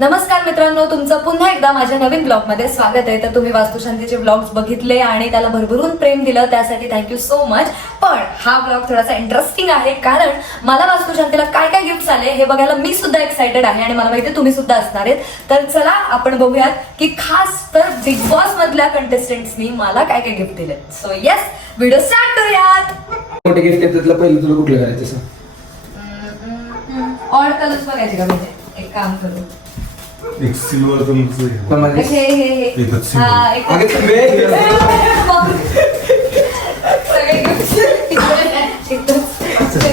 नमस्कार मित्रांनो, तुमचं पुन्हा एकदा माझ्या नवीन ब्लॉगमध्ये स्वागत आहे. तर तुम्ही वास्तुशांतीचे ब्लॉग्स बघितले आणि त्याला भरभरून प्रेम दिलं, त्यासाठी थँक्यू सो मच. पण हा ब्लॉग थोडासा इंटरेस्टिंग आहे, कारण मला वास्तुशांतीला काय काय गिफ्ट्स आले हे बघायला मी सुद्धा एक्साइटेड आहे आणि मला माहिती तुम्ही सुद्धा असणार आहेत. तर चला आपण बघूयात की खास तर बिग बॉस मधल्या कंटेस्टंट्सनी मला काय काय गिफ्ट दिले. सो येस, व्हिडिओ स्टार्ट करूयात. मोठे गिफ्ट आहे त्यातलं पहिलं तुला कुठलं करायचं सांग? ऑड कलर्स बघायचे का? म्हणजे एक काम करू, एक सिल्वर पण माझे हे एकच हा, एक अगं तुम्ही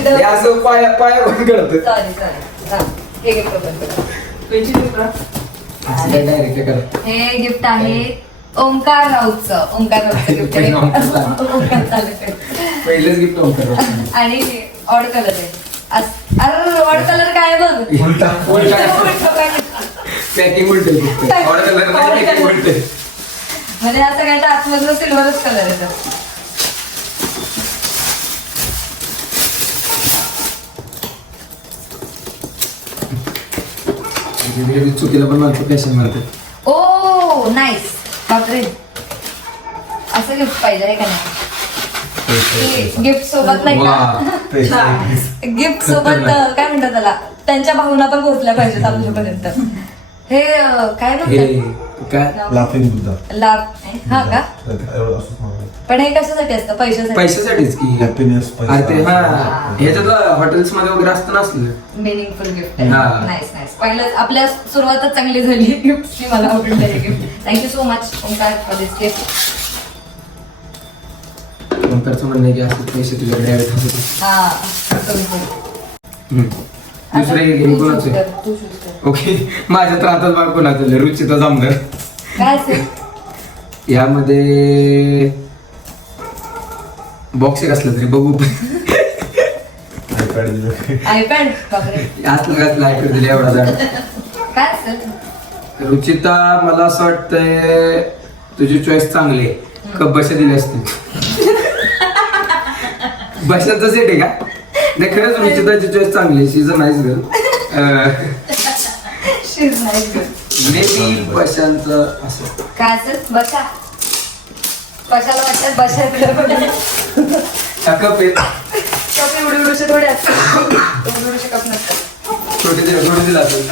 हे असं पायावरून कळतं. हे गिफ्ट डायरेक्ट करा. हे गिफ्ट आहे ओंकार राऊतचं. ओंकार राऊतचं गिफ्ट आहे. ओंकार चालू. पहिलंच गिफ्ट ओंकार. आणि ऑड कलर आहे. अरे ऑड कलर काय बघ, उलटा पॅकिंग उलटे पॅकिंग उलटे. म्हणजे हा सगळ्यांचा आतमधलं सिल्वरच कलर आहे. चुकीला पण माणसं पॅशन मारते. ओ नाईस. बापरे, असं गिफ्ट पाहिजे आहे का नाही? गिफ्ट सोबत नाही का? गिफ्ट सोबत काय म्हणतात त्याला, त्यांच्या भावना पण पोहोचल्या पाहिजेत आमच्यापर्यंत. हे काय म्हणतात? काय लाफिंग बुद्धा लाभ. हा का? एवढं असंच म्हणायचं. पण हे कशासाठी असतं? पैशासाठी? पैशासाठीच की हॅपीनेस अरे ते हा ह्याच्यातलं हॉटेल्स मध्ये वगैरे असतं ना असलं. Meaningful gift. हा. Nice nice. पहिलंच आपल्या सुरुवातच चांगली झाली गिफ्टची. मला आवडलं हे gift. Thank you so much Omkar for this gift. ओंकारचं म्हणणं आहे की असं पैसे तुझ्याकडे द्यावेत असं. हा, असं दुसरं एक तू कोणाचं choose आहे? कर, तू choose कर. ओके, माझ्या तर हातात बाळ कोणाचं रुचिता जामदार. काय असेल? यामध्ये बॉक्स एक असला तरी बघू. आयपॅड दिलं. आयपॅड. बापरे, असलं ऐकत दिले एवढा झाड. काय असेल? रुचिता, मला असं वाटतंय तुझी चॉईस चांगली आहे. कप बशा दिली असतील. बशाचं सेट आहे का? नाही, खरंच रुचिताची चॉईस चांगली आहे. She is a nice girl. She's nice girl. Maybe बशांचं असं काय असेल? बशा. कशाला वाटतात बशा? कप आहे. कप एवढे एवढेसे थोडे असतात. एवढेसे कप नसतात. छोटे दिला असेल.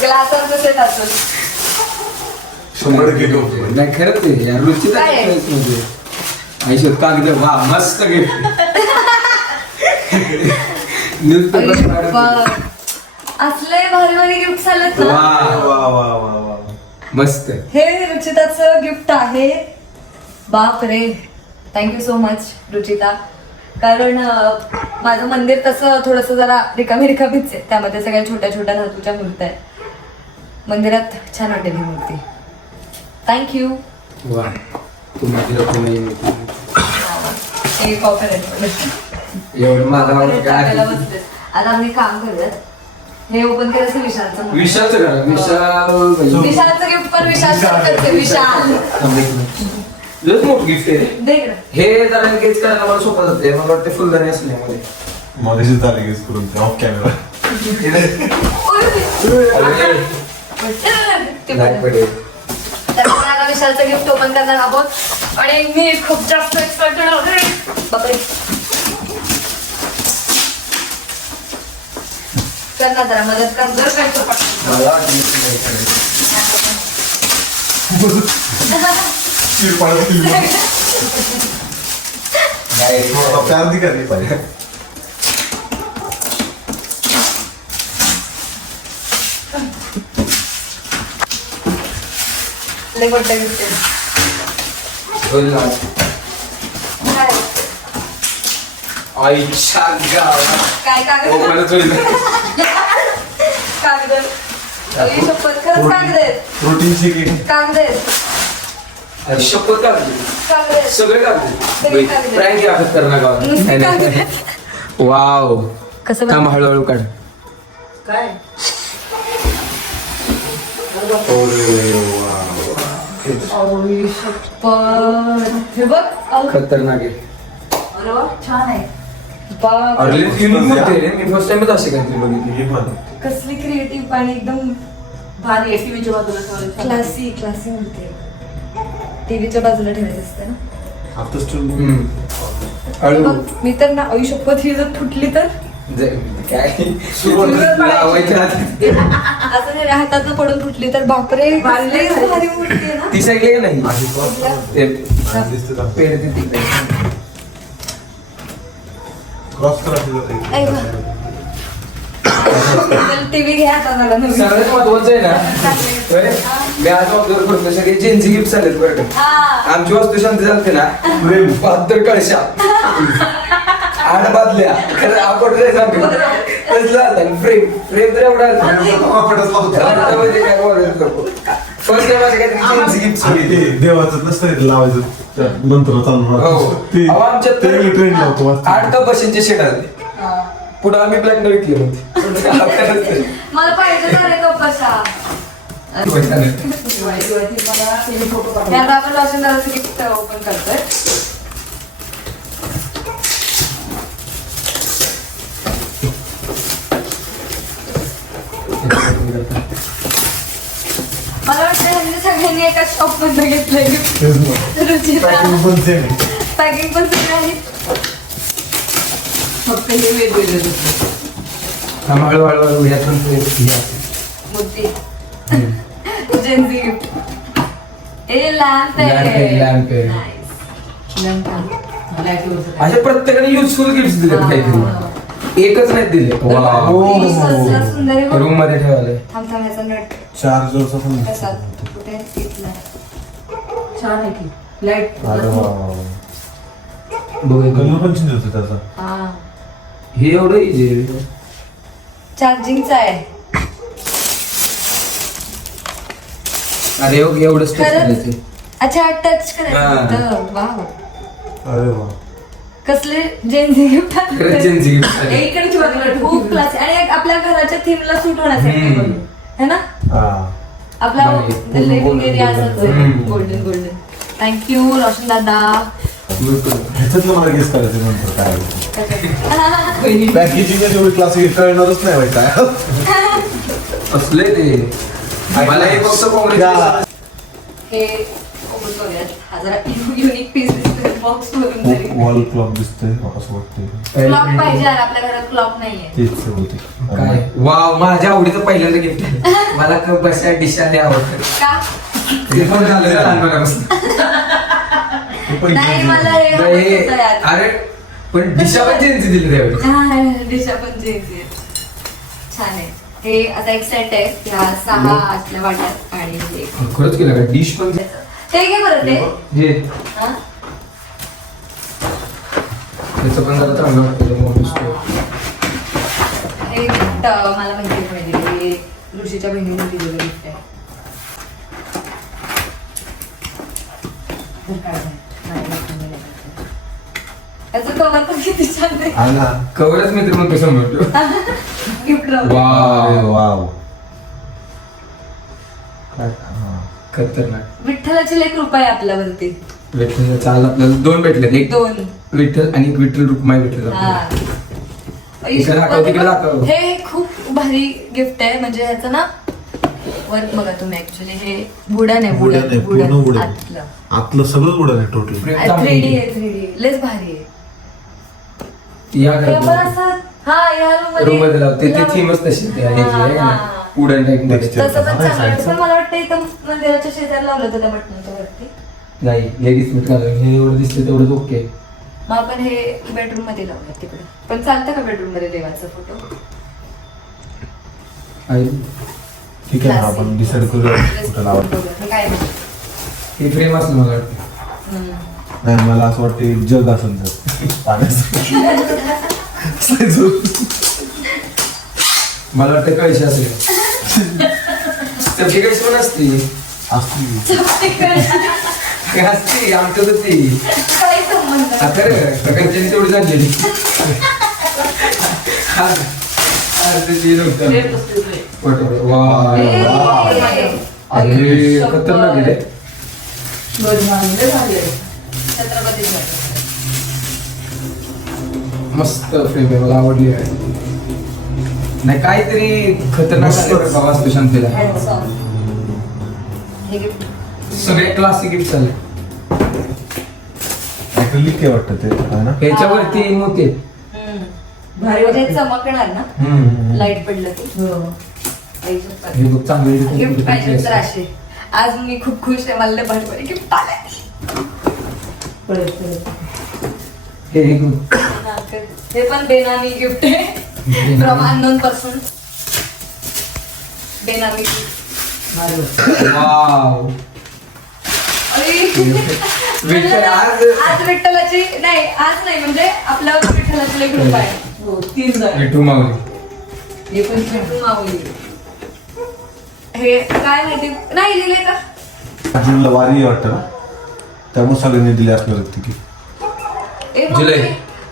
ग्लासांचं सेट असेल. 100% घेऊ. नाही खरंच आहे यार, रुचिताची काय आहे? चॉईस मध्ये आयुष्यात कागद. वा, मस्त गिफ्ट. न्यूजपेपर असले भारी भारी गिफ्ट आलेत ना. वा वा वा वा. मस्त. हे रुचिताचं गिफ्ट आहे. बाप रे, थँक्यू सो मच रुचिता. कारण माझं मंदिर तसं थोडंसं जरा रिकामी रिकामीच आहे. त्यामध्ये सगळ्या छोट्या छोट्या धातूच्या मूर्त्या आहेत. मंदिरात छान वाटेल ही मूर्ती. थँक्यू. वा, तुम्हाला एक ऑफर एवढं मला आवडतं काय. आता आम्ही काम करूयात. हे ओपन करायचं विशालचं. विशालचं करा. विशाल विशालचं गिफ्ट पण विशाल करते. विशाल लयच मोठं गिफ्ट आहे. दे इकडं. हे जरा एंगेज करायला मला सोपं जाते. मला वाटतं फुलदाणी असल्यामुळे. मगाशी झाले गेस करून ऑफ कॅमेरा. तर आपण आता विशालचं गिफ्ट ओपन करणार आहोत आणि मी खूप जास्त एक्साइटेड आहे. बापरे, कर ना जरा मदत कर. जर काय तो मला वाटतं चिर पाडत प्यार नहीं करनी पाहिजे. लय मोठं गिफ्ट आहे. आईच्या गावात काय कागद? ओपनच होईल. कागद. आई शपथ, खरंच कागद आहेत. प्रोटीनची केक. कागद आहेत. अरे शपथ काढली. कागद आहेत. सगळे काढले. सगळे काढले. प्रँक आखत करणार नुसते कागद गावात. आहेत. वाव, कसं थांब हळूहळू काढ. काय? आई शपथ. हे बघ. खतरनाक आहे. अरे वा, छान आहे. बाप. अरे युनिक मूर्ती आहे रे, मी फर्स्ट टाइमच अशी काहीतरी बघितली. हे पण कसली क्रिएटिव्ह आणि एकदम भारी आहे टीव्हीच्या बाजूला ठेवायला. क्लासी मूर्ती आहे. टीव्हीच्या बाजूला ठेवायचं असतं ना. आताच ठेवून हम्म. हे हळू. बघ, मी तर ना आयुष्यपत ही जर फुटली तर काय सुरुवात लावायच्या आधी. असं नाही हातातनं पडून फुटली तर बापरे भारी कसली भारी मूर्ती आहे ना. ती साईडला नाही ते दिसते का? पेड ते तिकडे. क्रॉस करायचं ऐक ना. टीव्ही घ्या आता मला नवीन. सगळ्यात महत्वाचं आहे ना होय? मी आज ऑब्झर्व करतो सगळे जेन्सी गिफ्ट आलेत बरं का. हा. आमची वस्तू शांती चालते ना 72 कळशा 8 बादल्या खरं आपण नाही सांगतो तसलं फ्रेम तर एवढा फर्स्ट टाइम माझ्या काहीतरी जेन्सी गिफ्ट आणि ते देवाचं नसतं ते लावायचं त्या मंत्र चालू हो. राहतं. ते अहो, आमच्यात तर ते ट्रेंड लावतो वाचतो. 8 कपाशींचे शेड आले पुढे आम्ही ब्लॅक न विकले होते. मला पाहिजे झाले कपाशा. हे आता आपण रोशनदादाचं गिफ्ट ओपन करतोय. मला वाटतं ह्यांनी सगळ्यांनी एका शॉप मधून घेतलंय गिफ्ट. तेच ना. रुचिता Packing पण same आहे. पॅकिंग पण सगळं आहे. फक्त हे वेगवेगळे दिसते. हळूहळू ह्यातून मूर्ती जेन्सी गिफ्ट. ए लॅम्प Lamp आहे, lamp आहे. ब्लॅक दिवस अशा प्रत्येकाने युजफुल गिफ्ट दिले काहीतरी एकच नाही दिले सुंदर आहे बघ. रूम मध्ये ठेवायला थांब ह्याचा नट चार्जरचा पण कशात कुठे इथला. छान आहे की लाईट. अरे वा, वा, वा. कलर पण चेंज होतो त्याचा. हा हे एवढं इझी चार्जिंगचा आहे. अरे एवढंच खरंच? अच्छा टच हा. करायचं. वाव अरे वा. कसले जेन्सी गिफ्ट खरंच जेन्सी गिफ्ट इकडची बाजूला ठेवू. खूप क्लास आणि एक आपल्या घराच्या थीमला सूट होण्यासाठी हम्म. है ना. हा. आपला नाही, लिव्हिंग एरिया असत हम्म. गोल्डन. थँक्यू रोशन दादा. ह्याच्यातलं मला गेस करायचं नंतर काय बहिणी. पॅकेजिंग एवढी क्लासिक कळणारच नाही वाईट काय. असले ते मला हे फक्त काँग्रेस हे ओपन करूयात. हा जरा युनिक पीस दिसतोय बॉक्स वरून तरी. वॉल क्लॉक दिसतंय असं वाटतंय. क्लॉक पाहिजे यार, आपल्या घरात क्लॉक नाहीये. तेच होते काय वाव माझ्या आवडीचं पहिल्यांदा गिफ्ट मला बशा डिशा लय आवडतात का ते पण झालं लहानपणापासून नाही मला हे आवडत होतं यार. अरे पण डिशा पण जेन्सी दिली त्यावेळी हा, दिशा पण जेन्सी आहे. छान आहे. हे आता एक सेट आहे ह्या 6 आतल्या वाट्यात आणि हे खरंच केलं का डिश पण ते घे बरं ते. हे हा? त्याचं पण जरा चांगलं वाटतं दिसतो. हे गिफ्ट मला माहिती हे ऋषीच्या बहिणीने दिलेलं गिफ्ट आहे. त्याचं कवर पण किती छान आहे. हा ना. कवरच मित्र म्हणतो समोर गिफ्ट अरे वाव. काय हा. खतरनाक विठ्ठलाची लई कृपा आहे आपल्यावरती. विठ्ठल चाल आपल्याला 2 भेटले एक 2 विठ्ठल आणि एक विठ्ठल रुक्माई विठ्ठल हा. इकडे दाखव, तिकडे दाखव. हे खूप भारी गिफ्ट आहे. म्हणजे ह्याचं ना वर्क बघा तुम्ही ऍक्च्युली हे वुडन आहे. वुडन आहे, पूर्ण वुडन. आतलं आतलं सगळंच उडत आहे टोटल. 3D आहे. 3D लेस भारी आहे. या हे पण असं हा या रूम मध्ये लावते ते थीमच तशी ते आहे हा, हा. वुडन टाईप मध्ये Texture. तसं पण हा, चांगलं आहे. side पण मला वाटतं इथं मंदिराच्या शेजारी लावलं होतं त्या बटनाच्या वरती. नाही लेडीज मीठ घालून हे एवढं दिसते तेवढंच ओके. मग आपण हे बेडरूम मध्ये लावूयात तिकडे. पण चालतं का बेडरूम मध्ये देवाचा फोटो. ठीक आहे ना, आपण डिसाईड करूया कुठं लावायचं. काय नाही. हे फ्रेम असलं मला वाटतं. हम्म. नाही मला असं वाटतं एक जग असेल तर पाण्याचं. मला वाटतं कळशी असेल कळशी पण असते असली. असते आमच्यात ती काय संबंध. आता प्रकारची तेवढी झालेली अरे खतरनाक आहे. छत्रपती मस्त फ्रेम आहे, मला आवडली आहे. नाही काहीतरी खतरनाक मस्त. आहे बाबा वास्तुशांतीला. Handsome. हे gift. सगळे क्लासिक गिफ्ट आले. ऍक्च्युअली काय वाटतं ते आहे ना ह्याच्यावरती मोती आहेत. हम्म. भारी म्हणजे वाटतं. चमकणार ना हम्म. लाईट पडलं की हो. हे बघ चांगले गिफ्ट पाहिजे तर असे. आज मी खूप खुश आहे, मला भारी भारी गिफ्ट आले. परत. हे एक हे पण बेनामी गिफ्ट आहे फ्रॉम अननोन पर्सन. बेनामी gift. भारी वाटतं. वाव. विठ्ठल आज विठ्ठलाची नाही, आज नाही म्हणजे आपल्या विठ्ठलाची ग्रुप आहे. हो, 3 जण. विठू माऊली. हे पण छान. विठू माऊली. हे काय माहिती नाही लिहिले का? जूनला वारी आहे वाटतं ना त्यामुळे सगळ्यांनी दिले असणार आहेत तिकीट. ए, मम्मी, जुलै.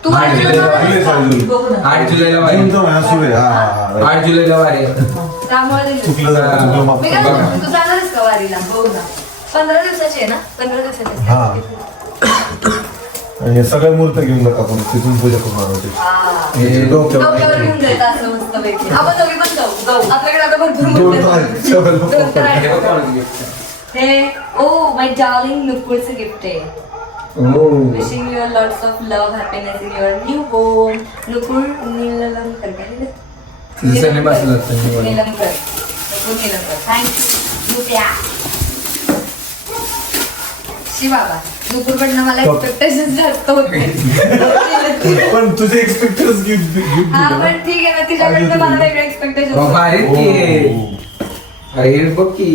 तू हा, वारीला जुलै. जाणार जुलै, आहेस का? जुलै. बघू ना. 8 जुलैला वारी. जूनचा महिना सुरू आहे हा 8 जुलैला वारी आहे. त्यामुळे दिले. चुकलं चुकलं माफ मी काय करा. म्हणतो, तू जाणार आहेस का वारीला? बघू ना. 15 दिवसाची आहे ना? 15 दिवसाची हा. असते. आणि हे सगळे मूर्त घेऊन जातात आपण तिथून पूजा करून आणतो हा. हे डोक्यावर घेऊन जायचं असं मस्तपैकी. आपण दोघी पण जाऊ. आपल्याकडे आता भरपूर दोन मूर्ती तर आहेत. आहेत. सगळे लोकं दोन तर आहेत. हे बघ कोणाचं gift आहे. हे ओ माय डार्लिंग नुपूरचं गिफ्ट आहे. Oh. Wishing your lots of love happiness in your new home. Nupur Nilankar काय लिहिलं? तुझं सगळे बसलं असतं निवड. नीलंकर. नुपूर नीलंकर. थँक्यू नुप्या. शिवाबा नुपूरकडनं मला Top. एक्सपेक्टेशन जास्त होते. पण तुझे एक्सपेक्टर्स गिफ्ट हा पण ठीक आहे ना, तिच्याकडनं मला वेगळे एक्सपेक्टेशन बाबा अरे की अरे हे बघ की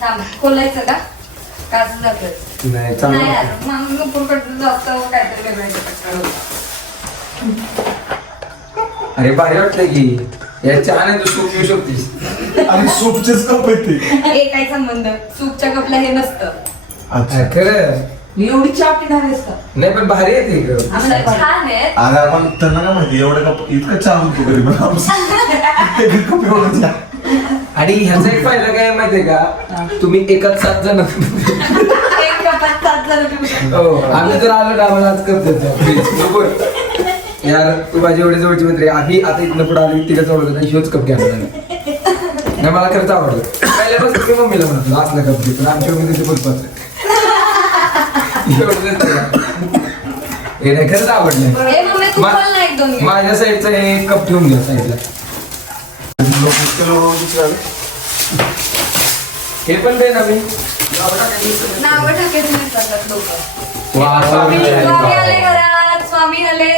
थांब खोलायचं का काजू जातं नाही नाही चांगलं यार मग नुपूरकडनं जास्त काहीतरी वेगळं expect अरे भारी वाटतंय की या चहाने तू सूप पिऊ शकतेस. आणि सूपचेच कप आहेत ते ए काय संबंध सूपच्या कपला हे नसतं. अच्छा खरं एवढी चहा पिणार आहेस का? नाही पण भारी आहे ते गं. आम्हाला छान आहेत. अरे आपण त्यांना काय माहिती एवढं कप इतकं चहा होतो घरी पण आमचं एक कप एवढं चहा. आणि ह्याचा एक फायदा काय माहितीये का तुम्ही एकाच 7 जण एक कपात 7 जण पिऊ शकतात. हो आम्ही जर आलो ना आम्हाला आज कप देतो यार तू माझी एवढी जवळची मैत्री आम्ही आता इथनं पुढे आली तिला जवळ आणि शिवच कप घ्यायला नाही मला खरंच आवडलं पहिल्यापासून मी मम्मीला म्हणतो असला कप घे पण आमच्या मम्मी तिथे बोलतात हे नाही खरंच आवडलं ए मम्मी तू बोल ना एक दोन घे. माझ्या साईडचं हे कप ठेवून घ्या साईडला हे पण दे ना मी नावं टाकायची नसतात लोक. वा, स्वामी वा. आले घरात, स्वामी आले.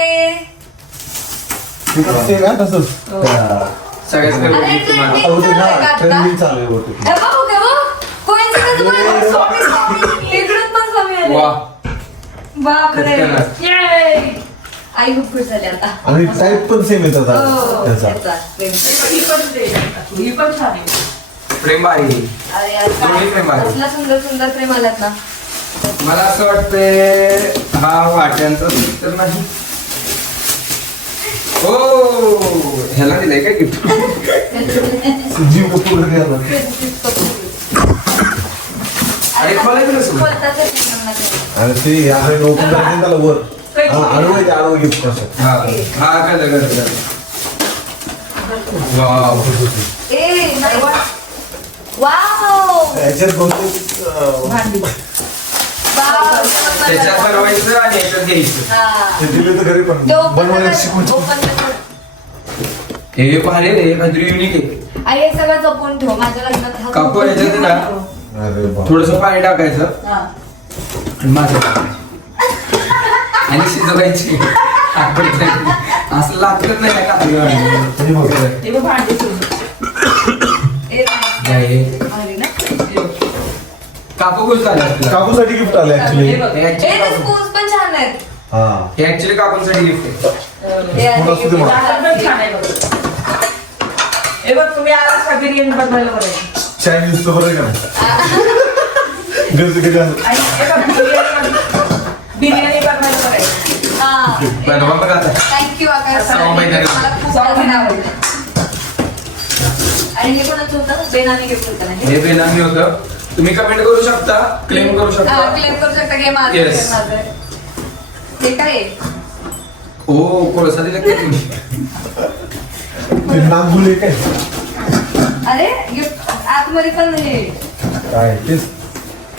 तसंच सगळ्याच अरे, करतो तुम्हाला trending चालू आहे का आता? ट्रेंडिंग चालू आहे बहुतेक. ए, बघू का बघ? Coincidence बघ. स्वामी, स्वामी. इकडून पण स्वामी आले. वा बापरे. खतरनाक. Yay. आई खूप खुश झाली आता. आणि टाईप पण सेम येतात हो, त्याचा त्याचा. प्रेम. ही पण दे. ही पण छान आहे. प्रेम आहे अरे यार, दोन्ही प्रेम आहे. कसला सुंदर सुंदर प्रेम आलात ना. मला असं वाटतंय हा वाट्यांचा तर नाही हो ह्याला दिलंय काय गिफ्ट जीव पूर्ण द्यायला. अरे खोलायचं नसतं. बोलताच येत नाही मला ते. आणि ते याकडे ओपन करायचं त्याला वर आडवं आहे ते आडवं गिफ्ट असं हा हा काय वाव ए, नाही. वाव. याच्यात बहुतेक भांडी. वाव. त्याच्यात बनवायचं आणि याच्यात घ्यायचं हा. ते दिले तर घरी पण ते open बनवण्यात करायचं. शिकून Open करायचं. हे भारी रे काहीतरी युनिक आहे आई हे सगळं जपून ठेव माझ्या लग्नात हा काकू याच्यात ना अरे बाप. थोडस पाणी टाकायचं हा. आणि माझं टाकायचं. आणि शिजवायची असं लागत नाही का हे बघ. हे बघ भांडी ठेवून. ए, नाही. भारी ना? काकू खुश झाले आपल्याला. काकूसाठी गिफ्ट आलं ऍक्च्युली हे बघ. ए, ते स्पून्स पण छान आहेत. हा हे ऍक्च्युली काकूंसाठी गिफ्ट आहे हे आहे पुन्हा सुद्धा मला. दादा पण छान आहे बघ. हे बघ तुम्ही आलात का बिर्याणी बनवायला बरं आहे. चायनीज तर बरं का नाही घरचं कधी असं. आणि हे बघ बिर्याणी बनवायला बरं आहे. हा. बनवा बघ आता. थँक्यू आकाश. सहा महिन्याने. मला खूप छान आवडलं. आणि हे कोणाचं होतं? बेनामी गिफ्ट होतं ना हे? हे बेनामी होतं तुम्ही कमेंट करू शकता क्लेम करू शकता क्लेम करू शकता की हे माझं Yes. हे माझं. हे काय आहे? ओ कोळसा दिला काय तुम्ही? ते नागुले काय अरे गिफ्ट आतमध्ये पण हे काय तेच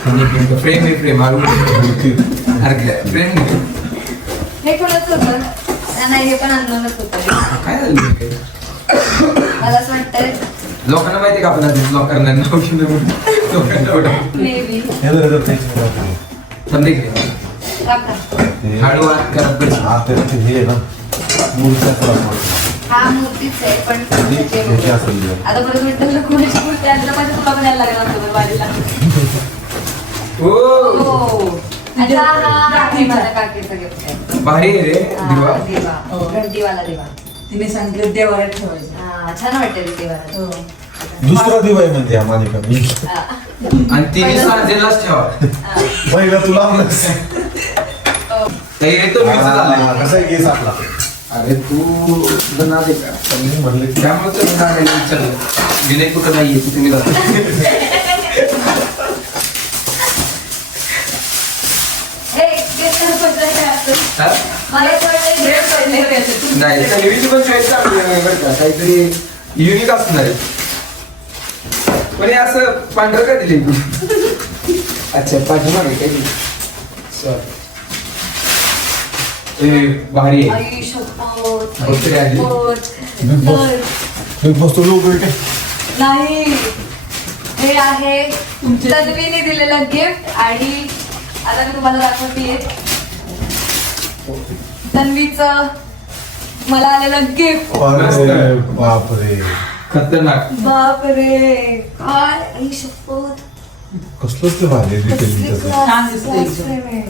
प्रेम आहे प्रेम अरे प्रेम नाही. हे कोणाचं होतं नाही हे पण अननोनच होतं काय झालं काय? मला असं वाटतंय लोकांना माहिती का आपण आधी लोकांना नाव घेऊन लोकांना मे बी हे जर टेन्शन समजे की हळू हात करत बस. आता हे आहे ना मूर्तीचा त्रास वाटतो. हा मूर्तीच आहे पण हे असेल ते. आता परत म्हटलं कोणाची मूर्ती आणलं पाहिजे तुला पण यायला लागणार होतं वारीला ओ हो अच्छा हा हे माझ्या काकीचं गिफ्ट आहे भारी आहे रे दिवा. दिवा घंटीवाला दिवा तिने सांगितलं देवाला ठेवायचं. हा छान वाटते ते दिवा दुसरा दिवा आहे म्हणते हा मालिका मी आणि तिने साजेलाच ठेवा. पहिला तुला आवडस. हे तो मिक्स झालाय. कसा आहे केस आपला अरे तू तुझं नाव आहे का? मी म्हणले की त्यामुळे तर नाव आहे विचारलं. विनय कुठं नाहीये तू तुम्ही जाता. हे गिफ्ट बद्दल काय असतं हा? मला असं वाटतं गिफ्ट पहिले नाही तन्वीची पण चॉईस चांगली आहे बरं का काहीतरी युनिक असणार आहे. पण हे असं पांढरं का दिले तू? अच्छा पाठीमागे काय सॉरी. ए भारी आहे. आई शपथ बकरी आली. बिग बॉस बिग बॉस तो लोक आहे काय नाही हे आहे तन्वीने दिलेलं गिफ्ट आणि आता मी तुम्हाला दाखवते तन्वीचं मला आलेलं गिफ्ट अरे बापरे खतरनाक. बापरे काय आई शपथ कसलंच ते भारी आहे कसली डिटेलिंग त्याचं. class- छान दिसतंय class एकदम. frame आहे.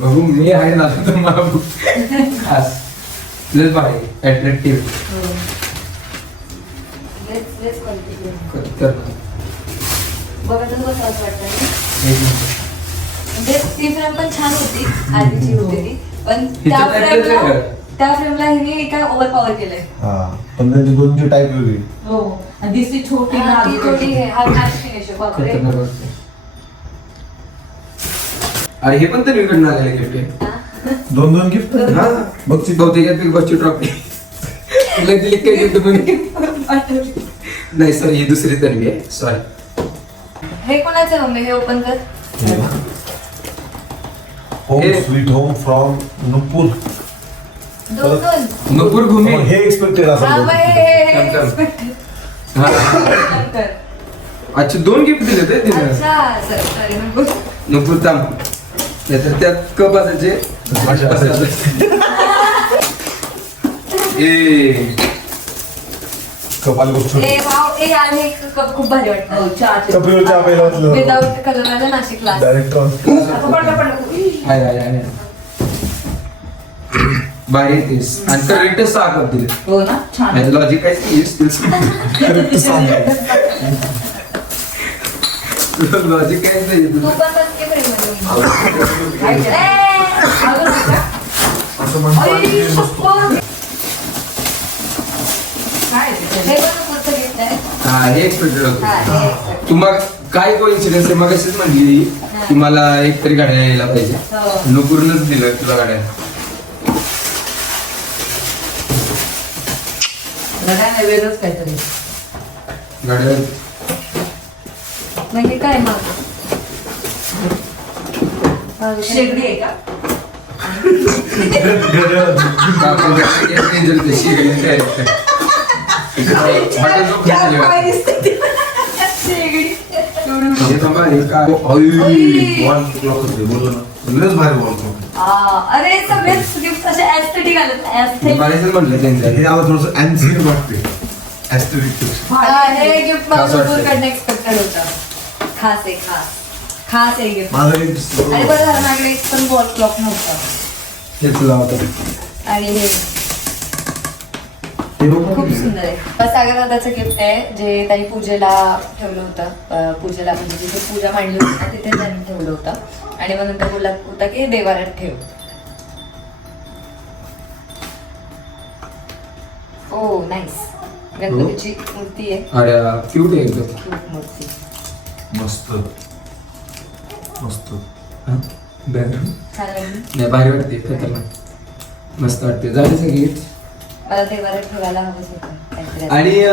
बघू मी आहे ना तर मला खास लस भारी अट्रॅक्टिव्ह Let's continue. खतरनाक. बघा तर कसं असं वाटतं ना? एक मिनिट. म्हणजे ती फ्रेम पण छान होती आधीची होती ती पण त्या हिच्यात फ्रेमला त्यातलंच आहे. त्या फ्रेमला हिने काय ओव्हर पॉवर केलंय हा पण त्यांची दोन्ही टाईप वेगळी हो आणि दिसती छोटी हा, ना ती थोडी हे हा मॅच फिनिश आहे बापरे खतरनाक वाटते. अरे हे पण तर विकडनं आलेलं गिफ्ट आहे. हा. दोन दोन गिफ्ट हा बघची बहुतेक बिग बॉसची ट्रॉफी तुला दिली काय गिफ्ट पण नाही सॉरी ही दुसरी तन्वी आहे सॉरी. हे कोणाचं आहे मम्मी हे ओपन कर होम हे- स्वीट होम फ्रॉम नुपूर दोन दोन नपूर भूमी. हे एक्सपेक्टेड हा असेल मग हे कम, कम. expected. हा. कर. अच्छा दोन गिफ्ट दिले ते तिने अच्छा सॉरी नपूर ताम नाहीतर त्यात कप असायचे ए कपाल गोष्ट ए वाव ए आणि एक कप खूप भारी हो, वाटतं चहाचे. कपिल चहा प्यायला वाटलं विदाउट कलर आलं नाशिक क्लास डायरेक्ट हाय हाय हाय भारी तेच आणि तर रेट 6 कप दिले. हो ना छान लॉजिक काय लॉजिक काय नाही तू पण बस की फ्रेम मध्ये काय केलं? आलं नाही का? असं म्हणतो शपथ. काय आहे ते? हे पण पुढचं gift आहे. हा हे एक्सपेक्टेड हा, होतं. हे expected. तू मग काय कोइन्सिडन्स आहे मग अशीच म्हणली की मला एक तरी गाड्या यायला पाहिजे हो. नोकरूनच दिलं तुला गाड्या. रडायला नाही, वेगळंच काहीतरी गाड्या म्हणजे काय मग शेगडी आहे का कापून डेंजर ते शिगडी तयार करते. हॉटेल लोक खायला काय लागले. दिसतंय ते? शेगडी. हे थांबा, हे काय? वॉल क्लॉक होते बोललो ना लयच भारी वॉल क्लॉक अरे सगळेच गिफ्ट असे ऍस्थेटिक आले aesthetic. बरेच म्हणलं त्यांनी हे आला थोडंसं अँसियन वाटते ऍस्टरिक हे गिफ्ट मला खास वाटतंय. भरपूरकडनं एक्सपेक्टेड होतं खास आहे खास खास आहे गिफ्ट माझं आणि बरं झालं माझ्याकडे एक पण वॉल क्लॉक नव्हता हे तुला होतं आणि हे ते बघ खूप सुंदर आहे सागर दादाचं गिफ्ट आहे जे त्यांनी पूजेला ठेवलं होतं पूजेला म्हणजे जिथे पूजा मांडली होती ना तिथे त्यांनी ठेवलं होतं आणि मग नंतर बोलला होता की हे देवाऱ्यात ठेव. ओ नाईस गणपतीची मूर्ती आहे अरे क्यूट आहे एकदम. क्यूट मूर्ती मस्त मस्त बॅकग्राऊंड छान लागली. नाही भारी वाटते खतरनाक. मस्त वाटते झाले सगळे मला देवाला ठेवायला हवंच होतं काहीतरी. आणि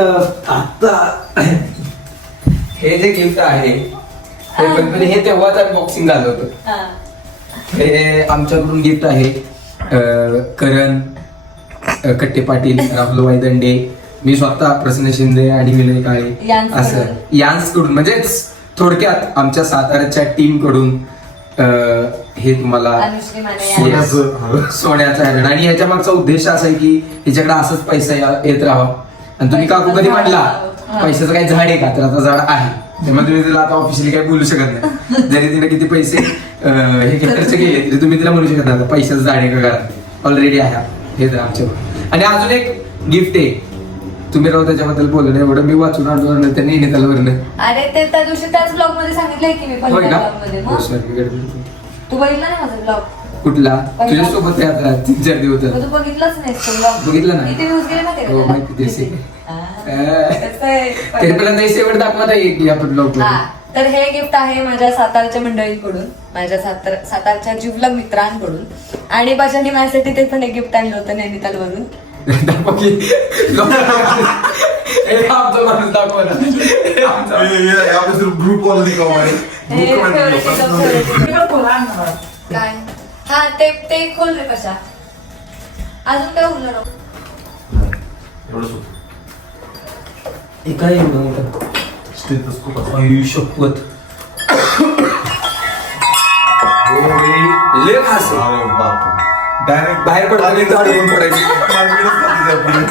आता हे जे गिफ्ट आहे ते पण हे तेव्हाच अनबॉक्सिंग झालं होतं. हा. हे आमच्याकडून गिफ्ट आहे करण कट्टे पाटील राहुलभाई दंडे मी स्वतः प्रसन्न शिंदे आणि विनय काळे यांचकडून. असं यांचकडून म्हणजेच थोडक्यात आमच्या साताऱ्याच्या टीम कडून हे तुम्हाला अनुश्री माने यांना. सोन्याचा हरण आणि याच्या मागचा उद्देश असा आहे की हिच्याकडे असंच पैसा येत राहावा आणि तुम्ही काकू कधी म्हणला पैशाचं काही झाड आहे का तर आता झाड आहे त्यामुळे तुम्ही तिला आता ऑफिशियली काही बोलू शकत नाही जरी तिने किती पैसे हे खर्च केले तरी तुम्ही तिला म्हणू शकत नाही आता पैशाचं झाड आहे का घरात ऑलरेडी आहे हे तर आमच्यावर. आणि अजून एक गिफ्ट आहे तुम्ही राहू त्याच्याबद्दल बोलू नाही एवढं मी वाचून आणलं त्यांनी नेताला वरनं अरे ते त्या दिवशी त्याच ब्लॉग मध्ये सांगितलंय की मी होय पहिल्या का ब्लॉग मध्ये हो मग सर मी गडबड केली. तू बघितला नाही माझा ब्लॉग कुठला तुझ्यासोबत यात्रा 3-4 दिवस मग तू बघितलंच नाही तो ब्लॉग बघितला नाही. किती व्ह्यूज गेले माहिती हो, माहिती दिसते. का तरीपर्यंत शेवट दाखवत आहे की आपण लोक हा तर हे गिफ्ट आहे माझ्या सातारच्या मंडळींकडून माझ्या सातारच्या जिवलग मित्रांकडून आणि बाजाने माझ्यासाठी ते पण एक गिफ्ट आणलं होतं नैनिताल वरून. ग्रुप वाला दिखावा हे काय हा ते खोल रे कशा अजून काय उरलं राव? एवढंच होतं. काय एवढं मोठं स्टेथोस्कोप असं. आयुष्यपत लय खास आहे. अरे बापरे. डायरेक्ट बाहेर पडताना अडकून पडायची. मार्केटच खाते ते आपली.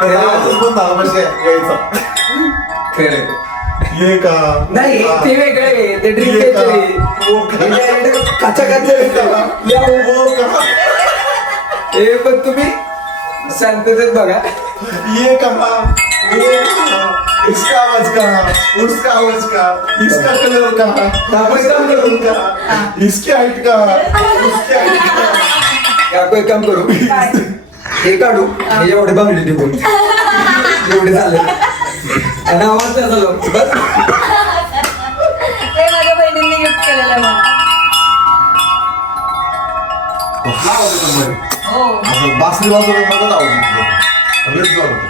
तर याच्यातच बंद झाला म्हणजे यायचा. खरं. ये का नाही ते वेगळे आहे. ते ड्रिंक ये का? काचा वो का? हे पण तुम्ही शांततेत बघा ये कहा वो कहा इसका आवाज कहा उसका आवाज कहा इसका कलर कहा उसका कलर कहा इसकी हाइट कहा उसकी हाइट कहा आपण एक काम करू हे काढू हे एवढे बांगडी टिकून एवढे झाले आणि आवाज त्याचा लागतो बस ते माझ्या बहिणींनी गिफ्ट केलेलं आहे मला. कसला आवाज येतो मध्ये? हो असं बासरी बाजूला मगच आवाज येतो. लगेच जोर होतो.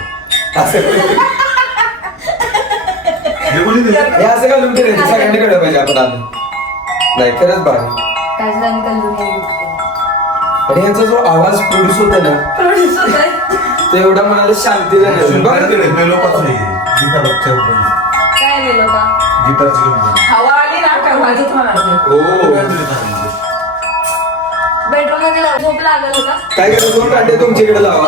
असं हे कोणी दिलं? हे असं घालून करायचं सगळ्यांनी कळलं पाहिजे आपण आधी नाही खरंच भारी काजलाने कल्लून हे गिफ्ट केलं. आणि याचा जो आवाज प्रोड्यूस होतो ना Produce होतंय. तो एवढा मनाला शांतीला देतो. बघा बाहेर तुम्ही. गेले, मेलोपाचं आहे. गिटारच्या कंपनी. काय गेलो का गिटारची कंपनी. हवा आली ना का वाजत होणार ते. हो बेडरूम मध्ये झोप लागल होता. काय करा 2 कांडे तुमच्याकडे लावा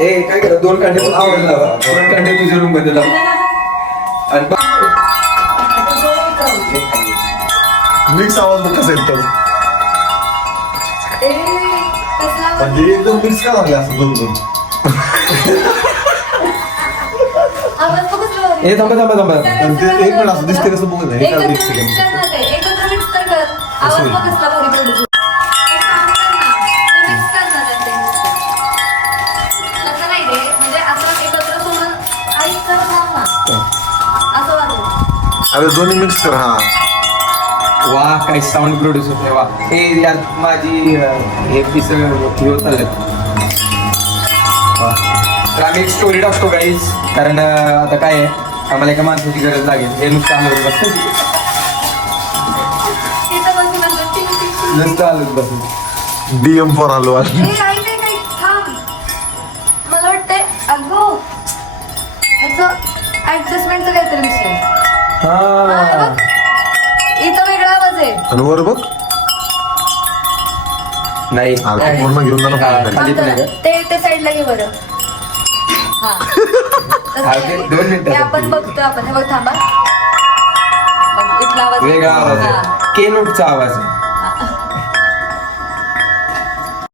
ए काय करा 2 कांडे पण आवड लावा 2 कांडे तुझ्या रूम मध्ये लावा आणि मिक्स आवाज बघ कसा येतो. ए, कसला आवाज? म्हणजे एकदम मिक्स का लागले असं दोन आवाज बघ कसला भारी. ए थांबा पण ते एक मिनिट असं दिसते कसं बघत नाही. एकत्र एका mix सेकंड. कर ना ते. एकत्र mix तर कर. आवाज होईल. बघ कसला भारी produce होतो. एक काम कर ना. ते mix कर ना त्यात ते mix कर. तसं नाही रे. म्हणजे असं एकत्र करून ऐक तर थांब ना. असं वाजव. अरे दोन्ही मिक्स कर हा. वा काय साऊंड प्रोड्यूस होते वा हे यात माझी हे पिस होत आलं तर आम्ही एक स्टोरी टाकतो गाईज कारण आता काय आहे आम्हाला एका माणसाची गरज लागेल हे नुसतं आलं बसतं तिथं बसून असं टिंग टिंग टिंग. नुसतं आलं बसून डीएम फॉर आलो आज. ए, नाही, थांब. मला वाटतंय अगो याचं ऍडजस्टमेंटचा काहीतरी विषय आहे. हा इथं वेगळा आवाज आहे. आणि वर बघ नाही अरे पूर्ण घेऊन जाणं हा, खाली. खाली पण आहे का? ते साईडला घे बरं हा तसं हा, नाही. 2 मिनिटं. हे आपण बघतो आपण हे बघ थांबा बघ, इथला आवाज वेगळा आवाज हा. आहे के नोटचा आवाज आहे